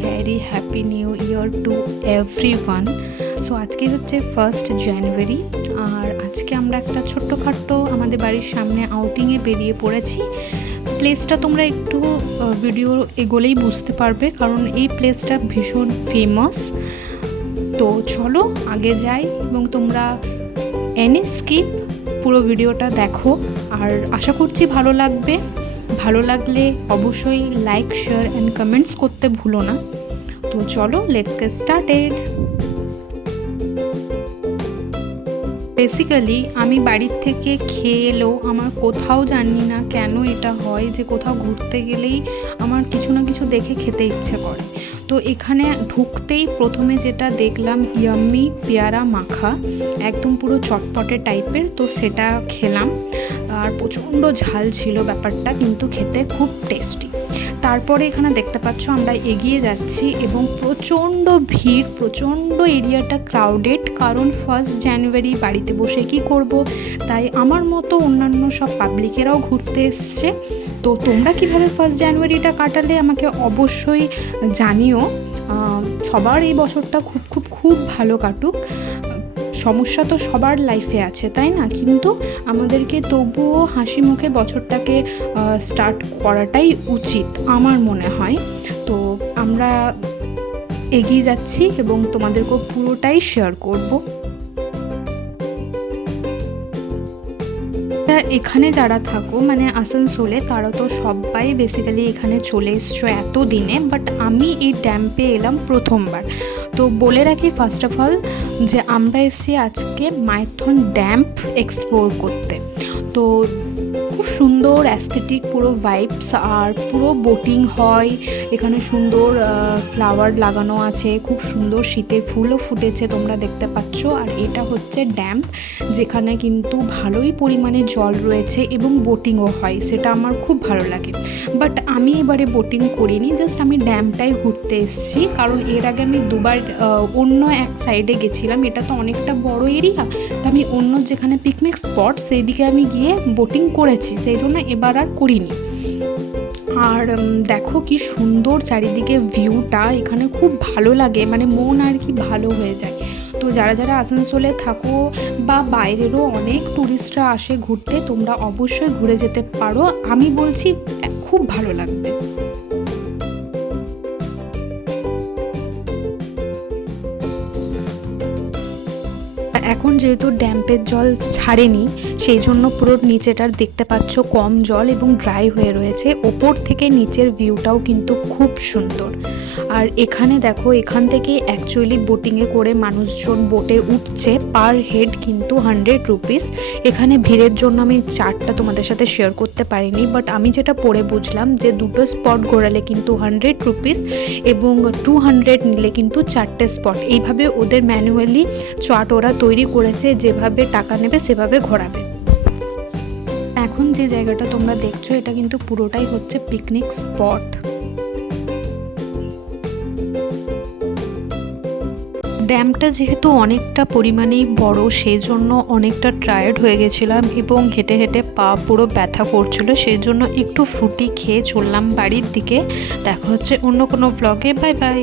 Very happy new year to everyone. So আজকে হচ্ছে 1st জানুয়ারি, আর আজকে আমরা একটা ছোট্টখাট্টো আমাদের বাড়ির সামনে আউটিংয়ে বেরিয়ে পড়েছি। প্লেসটা তোমরা একটু ভিডিও এগোলেই বুঝতে পারবে, কারণ এই প্লেসটা ভীষণ ফেমাস। তো চলো আগে যাই এবং তোমরা এনি স্কিপ পুরো ভিডিওটা দেখো, আর আশা করছি ভালো লাগবে। ভালো লাগলে অবশ্যই লাইক, শেয়ার অ্যান্ড কমেন্টস করতে ভুলো না। তো চলো লেটস গেট স্টার্টেড। বেসিক্যালি আমি বাড়ির থেকে খেয়ে এলেও আমার কোথাও জানি না কেন এটা হয় যে কোথাও ঘুরতে গেলেই আমার কিছু না কিছু দেখে খেতে ইচ্ছে করে। তো এখানে ঢুকতেই প্রথমে যেটা দেখলাম ইয়াম্মি পেয়ারা মাখা, একদম পুরো চটপটে টাইপের। তো সেটা খেলাম, আর প্রচণ্ড ঝাল ছিল ব্যাপারটা, কিন্তু খেতে খুব টেস্টি। তারপরে এখানে দেখতে পাচ্ছ আমরা এগিয়ে যাচ্ছি এবং প্রচণ্ড ভিড়, প্রচণ্ড এরিয়াটা ক্রাউডেড, কারণ 1st জানুয়ারি বাড়িতে বসে কি করব, তাই আমার মতো অন্যান্য সব পাবলিকেরাও ঘুরতে এসছে। তো তোমরা কিভাবে 1st জানুয়ারিটা কাটালে আমাকে অবশ্যই জানিও। সবার এই বছরটা খুব ভালো কাটুক। সমস্যা তো সবার লাইফে আছে, তাই না? কিন্তু আমাদেরকে তবুও হাসি মুখে বছরটাকে স্টার্ট করাটাই উচিত আমার মনে হয়। তো আমরা এগিয়ে যাচ্ছি এবং তোমাদেরকে পুরোটাই শেয়ার করব। এখানে যারা থাকো মানে আসানসোলে, তারা তো সবাই বেসিক্যালি এখানে চলে এসছো এত দিনে, বাট আমি এই ড্যাম্পে এলাম প্রথমবার। তো বলে রাখি ফার্স্ট অফ অল যে আমরা এসেছি আজকে মাইথন ড্যাম্প এক্সপ্লোর করতে। তো খুব সুন্দর অ্যাস্থেটিক পুরো ভাইবস, আর পুরো বোটিং হয় এখানে। সুন্দর ফ্লাওয়ার লাগানো আছে, খুব সুন্দর শীতের ফুলও ফুটেছে তোমরা দেখতে পাচ্ছ। আর এটা হচ্ছে ড্যাম্প, যেখানে কিন্তু ভালোই পরিমাণে জল রয়েছে এবং বোটিংও হয়, সেটা আমার খুব ভালো লাগে। বাট আমি এবারে বোটিং করিনি, জাস্ট আমি ড্যামটাই ঘুরতে এসেছি, কারণ এর আগে আমি দুবার অন্য এক সাইডে গেছিলাম। এটা তো অনেকটা বড় এরিয়া, তো আমি অন্য যেখানে পিকনিক স্পট সেই দিকে আমি গিয়ে বোটিং করেছি, সেই জন্য এবার আর করিনি। আর দেখো কি সুন্দর চারিদিকে ভিউটা, এখানে খুব ভালো লাগে, মানে মন আর কি ভালো হয়ে যায়। তো যারা যারা আসানসোলে থাকো বা বাইরেরও অনেক ট্যুরিস্টরা আসে ঘুরতে, তোমরা অবশ্যই ঘুরে যেতে পারো, আমি বলছি খুব ভালো লাগবে। এখন যেহেতু ড্যাম্পের জল ছাড়েনি, সেই জন্য পুরো নিচেটার দেখতে পাচ্ছ কম জল এবং ড্রাই হয়ে রয়েছে। ওপর থেকে নিচের ভিউটাও কিন্তু খুব সুন্দর। আর এখানে দেখো, এখান থেকে অ্যাকচুয়ালি বোটিংয়ে করে মানুষজন বোটে উঠছে, পার হেড কিন্তু 100 রুপিস। এখানে ভিড়ের জন্য আমি চার্টটা তোমাদের সাথে শেয়ার করতে পারিনি, বাট আমি যেটা পড়ে বুঝলাম যে দুটো স্পট ঘোরালে কিন্তু 100 রুপিস এবং 200 নিলে কিন্তু 4টে স্পট। এইভাবে ওদের ম্যানুয়ালি চার্ট ওরা তৈরি করেছে, যেভাবে টাকা নেবে সেভাবে ঘোরাবে। এখন যে জায়গাটা তোমরা দেখছো এটা কিন্তু পুরোটাই হচ্ছে পিকনিক স্পট। ড্যামটা যেহেতু অনেকটা পরিমাণেই বড়, সেই জন্য অনেকটা টায়ার্ড হয়ে গেছিলাম এবং হেঁটে হেঁটে পা পুরো ব্যথা করছিল, সেই জন্য একটু ফ্রুটি খেয়ে চললাম বাড়ির দিকে। দেখা হচ্ছে অন্য কোনো ব্লগে। Bye bye.